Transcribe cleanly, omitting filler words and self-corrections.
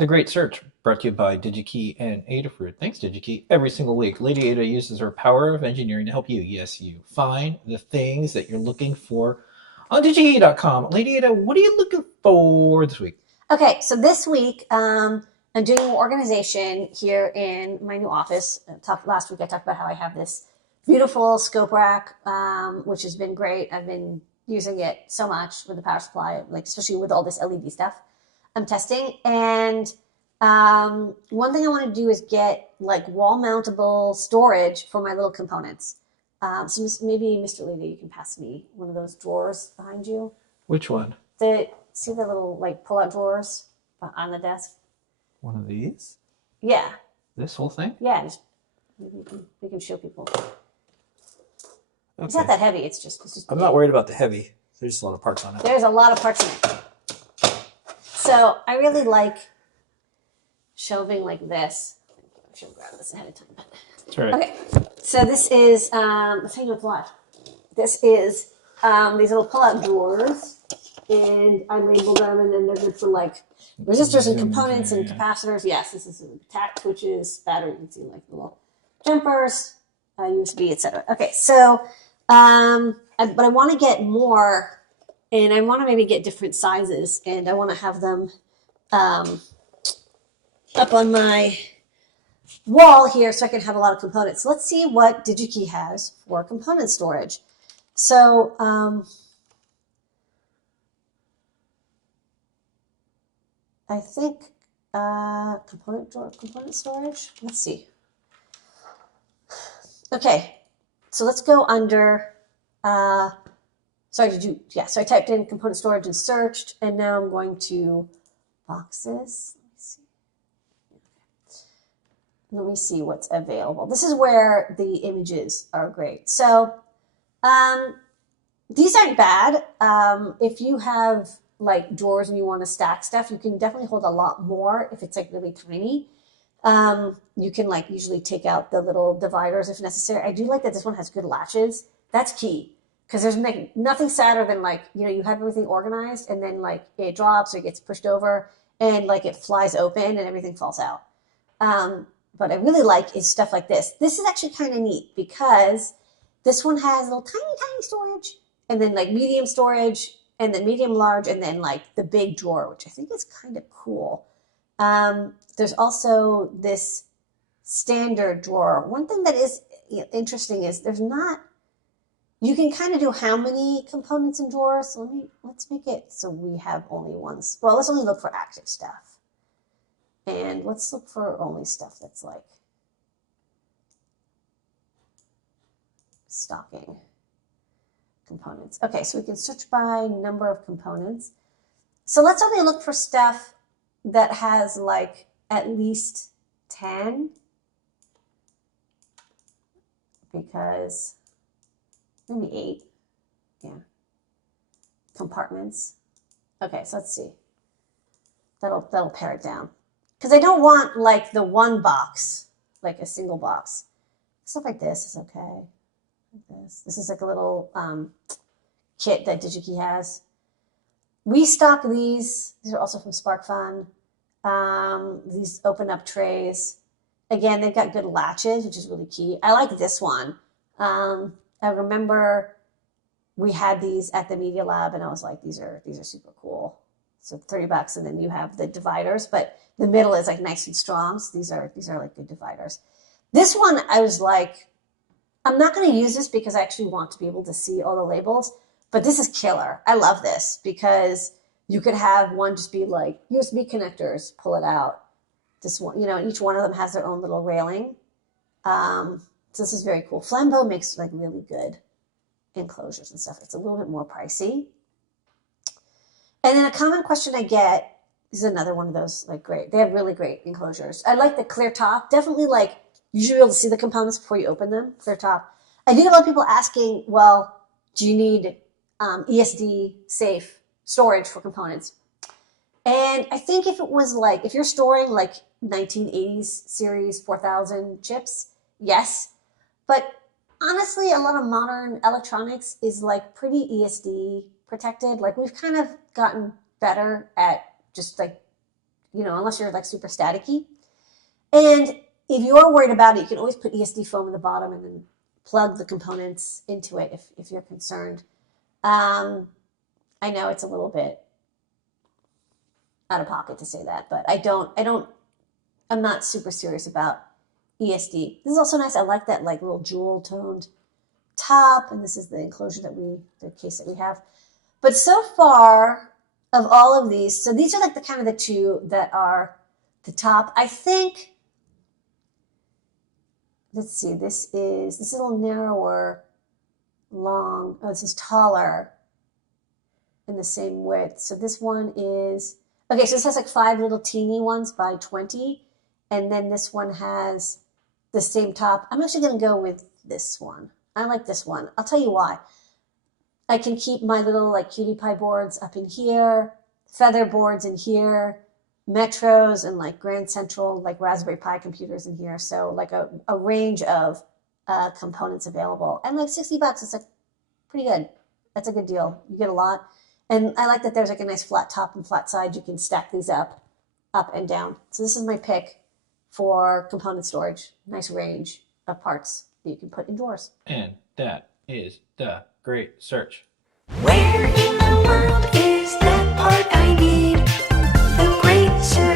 The Great Search, brought to you by DigiKey and Adafruit. Thanks, DigiKey. Every single week, Lady Ada uses her power of engineering to help you, yes, you, find the things that you're looking for on DigiKey.com. Lady Ada, what are you looking for this week? Okay, so this week I'm doing an organization here in my new office. Last week I talked about how I have this beautiful scope rack, which has been great. I've been using it so much with the power supply, like especially with all this LED stuff I'm testing. And one thing I want to do is get like wall mountable storage for my little components. So maybe Mr. Levy, you can pass me one of those drawers behind you. Which one? See the little like pull-out drawers on the desk? One of these? Yeah, This whole thing? yeah. Just maybe we can show people. It's not Okay. that heavy. It's just. I'm not worried about the heavy. There's just a lot of parts on it. There's a lot of parts in it. So I really like shelving like this. I should have grabbed this ahead of time. That's right. Okay, so this is. Let's tell you what's live. This is these little pull-out drawers. And I label them, and then they're good for like resistors and components and capacitors. Yes, this is tach switches, battery. You can see like little jumpers, USB, etc. Okay, so but I want to get more, and I want to maybe get different sizes, and I want to have them up on my wall here, so I can have a lot of components. Let's see what DigiKey has for component storage. So. I think component storage. Let's see. Okay, so let's go under. Sorry, so I typed in component storage and searched, and now I'm going to boxes. Let me see what's available. This is where the images are great. So these aren't bad. If you have like drawers and you want to stack stuff, you can definitely hold a lot more if it's like really tiny. You can like usually take out the little dividers if necessary. I do like that this one has good latches. That's key because there's nothing sadder than like, you have everything organized and then like it drops or it gets pushed over and like it flies open and everything falls out. What I really like is stuff like this. This is actually kind of neat because this one has little tiny storage and then like medium storage and then medium large, and then like the big drawer, which I think is kind of cool. There's also this standard drawer. One thing that is interesting is you can kind of do how many components in drawers. So let's make it so we have only ones. Well, let's only look for active stuff. And let's look for only stuff that's like stocking. Components. Okay, so we can search by number of components. So let's only look for stuff that has like at least 10 because maybe 8. Yeah. Compartments. Okay, so let's see. That'll pare it down. Because I don't want like the one box, like a single box. Stuff like this is okay. This is like a little kit that DigiKey has. We stock these. These are also from SparkFun. These open up trays. Again, they've got good latches, which is really key. I like this one. I remember we had these at the Media Lab, and I was like, these are super cool. So $30, and then you have the dividers, but the middle is like nice and strong. So these are like good dividers. This one, I was like, I'm not going to use this because I actually want to be able to see all the labels, but this is killer. I love this because you could have one just be like USB connectors, pull it out. This one, each one of them has their own little railing. So this is very cool. Flambeau makes like really good enclosures and stuff. It's a little bit more pricey. And then a common question I get is another one of those, like great. They have really great enclosures. I like the clear top. Definitely like you should be able to see the components before you open them, clear top. I do get a lot of people asking, well, do you need ESD safe storage for components? And I think if you're storing like 1980s series 4000 chips, yes. But honestly, a lot of modern electronics is like pretty ESD protected. Like we've kind of gotten better at just like you know, unless you're like super staticky. And if you're worried about it, you can always put ESD foam in the bottom and then plug the components into it if you're concerned. I know it's a little bit out of pocket to say that, but I'm not super serious about ESD. This is also nice. I like that like little jewel toned top, and this is the enclosure the case that we have. But so far of all of these, so these are like the kind of the two that are the top. I think, let's see, this is a little narrower, long. Oh, this is taller in the same width. So this one is, okay, so this has like 5 little teeny ones by 20. And then this one has the same top. I'm actually going to go with this one. I like this one. I'll tell you why. I can keep my little like cutie pie boards up in here, feather boards in here, Metros and like Grand Central, like Raspberry Pi computers in here. So like a range of components available. And like $60 is like pretty good. That's a good deal. You get a lot. And I like that there's like a nice flat top and flat side. You can stack these up and down. So this is my pick for component storage. Nice range of parts that you can put in drawers. And that is the great search. Where in the world is that part I need? The great search.